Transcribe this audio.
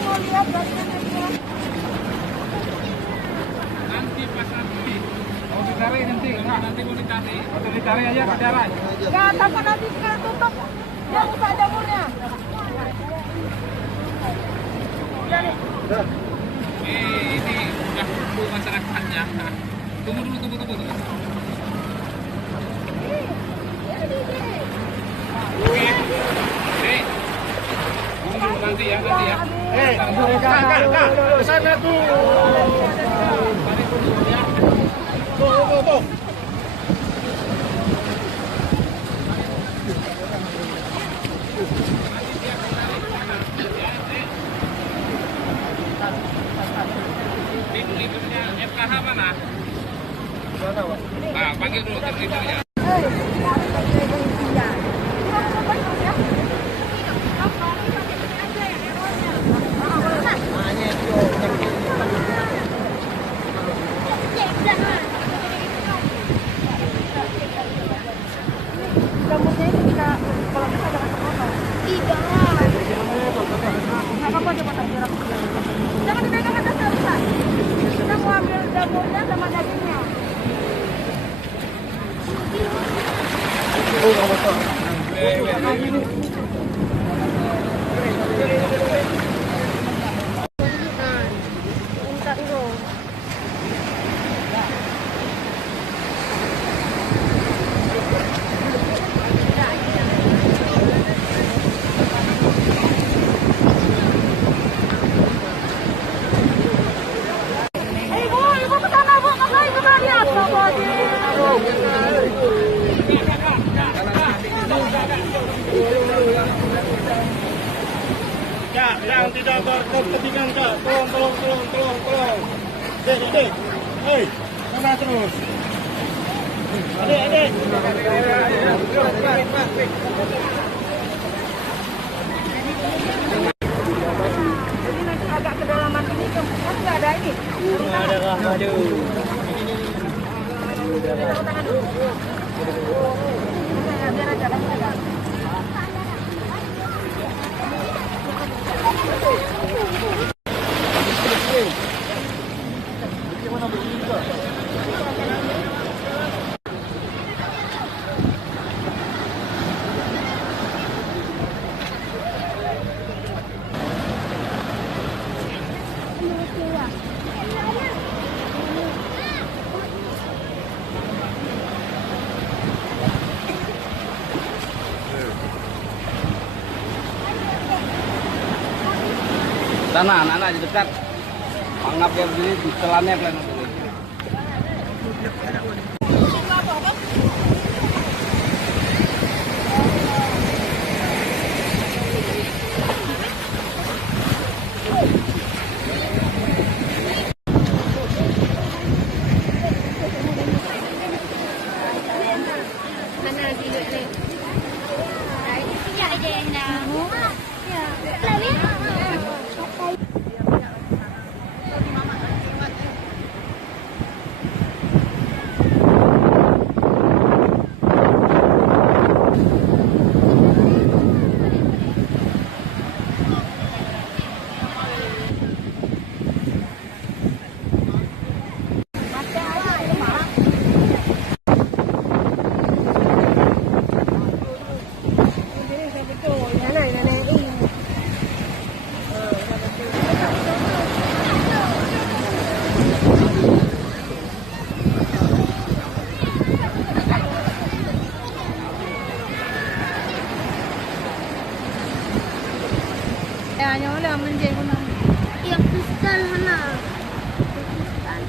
mau lihat dari mana dia. Nanti pas nanti mau dicari nanti enggak nanti mau dicari atau dicari aja ke jalan. Enggak, takut nanti kita tutup. Dia buka jamurnya. Ini udah kumpul masyarakatnya. Tunggu dulu. Oke. Tunggu nanti ya. Kak, ke sana tuh. Tuh. Liburnya FKH mana? Nah, panggil dulu liburnya. Rambutnya itu bisa, kalau bisa jangan terpotong. Tidak. Nggak apa-apa, coba tarik rambutnya. Jangan dipegang atasnya, bisa. Kita mau ambil jamurnya sama dagingnya. Oh, nggak betul. Minta dulu. Ibu ke sana, Bu. Kakak ibu tadi apa, Bu? Kak, yang tidak berkepentingan, Kak. Tolong. Dek. Hei, mana terus? Adik. Jadi nanti agak kedalaman ini kan nggak ada ini. Tangan dulu. Biar aja kan ada. Sana anak-anak di dekat. Anggap dia berdiri di celannya pelan dulu. Mana video ni? Ya aja yang dah. Ya. Kayaknya udah menjenguk. Yang kristal mana? Kristal.